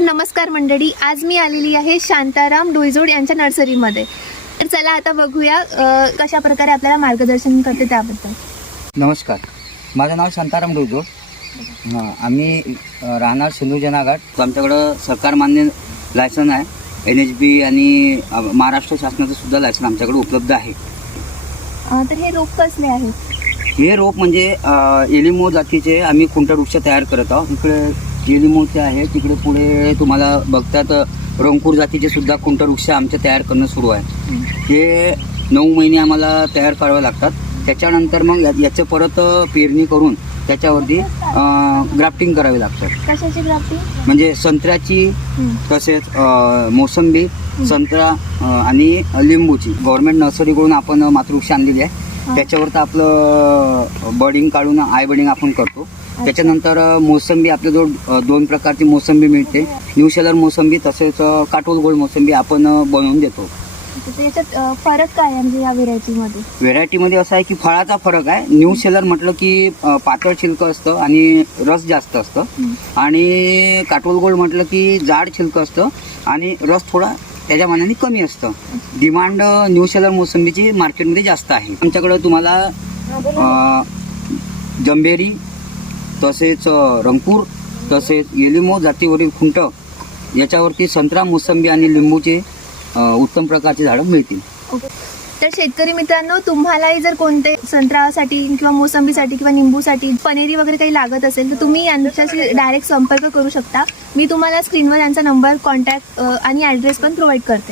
नमस्कार मंडळी, आज मी आलेली आहे शांताराम डोईजोड यांच्या नर्सरीमध्ये. तर चला आता बघूया कशा प्रकारे आपल्याला मार्गदर्शन करते त्याबद्दल. नमस्कार, माझं नाव शांताराम डोईजोड. आम्ही राहणार सिंधुजना घाट. आमच्याकडं सरकार मान्य लायसन आहे, NHB आणि महाराष्ट्र शासनाचं सुद्धा लायसन आमच्याकडे उपलब्ध आहे. तर हे रोप कसले आहेत? हे रोप म्हणजे एलिमो जातीचे आम्ही खुंटवृक्ष तयार करत आहोत. इकडे एलिमोचे आहे, तिकडे पुढे तुम्हाला बघतात रंगपूर जातीचे सुद्धा खुंटवृक्ष आमचे तयार करणं सुरू आहे. हे 9 महिने आम्हाला तयार करावे लागतात. त्याच्यानंतर मग याचं परत पेरणी करून त्याच्यावरती ग्राफ्टिंग करावी लागतं. कशाची ग्राफ्टिंग? म्हणजे संत्र्याची, तसेच मोसंबी, संत्रा आणि लिंबूची. गव्हर्नमेंट नर्सरीकडून आपण मातृवृक्ष आणलेली आहे. त्याच्यावर तर आपलं बडिंग काढून आय बडिंग आपण करतो. त्याच्यानंतर मोसंबी आपल्याजवळ 2 प्रकारची मोसंबी मिळते, न्यू शेलर मोसंबी तसेच काटोल गोल्ड मोसंबी आपण बनवून देतो. त्याच्यात फरक काय आहे म्हणजे या व्हेरायटीमध्ये? व्हेरायटीमध्ये असं आहे की फळाचा फरक आहे. न्यू शेलर म्हटलं की पातळ छिलक असतं आणि रस जास्त असतं, आणि काटोल गोल्ड म्हटलं की जाड छिलक असतं आणि रस थोडा त्याच्या मानाने कमी असतं. डिमांड न्यू शेलर मोसंबीची मार्केटमध्ये जास्त आहे. आमच्याकडं तुम्हाला जंबेरी तसेच रंगपूर तसेच एलिमो जातीवरील खुंट, याच्यावरती संत्रा, मोसंबी आणि लिंबूचे उत्तम प्रकारची झाडं मिळतील. तर शेतकरी मित्रांनो, तुम्हालाही जर कोणते संत्र्यासाठी किंवा मोसंबीसाठी किंवा निंबूसाठी पनेरी वगैरे काही लागत असेल तर तुम्ही यांच्याशी डायरेक्ट संपर्क करू शकता. मी तुम्हाला स्क्रीनवर यांचा नंबर, कॉन्टॅक्ट आणि ॲड्रेस पण प्रोव्हाइड करते.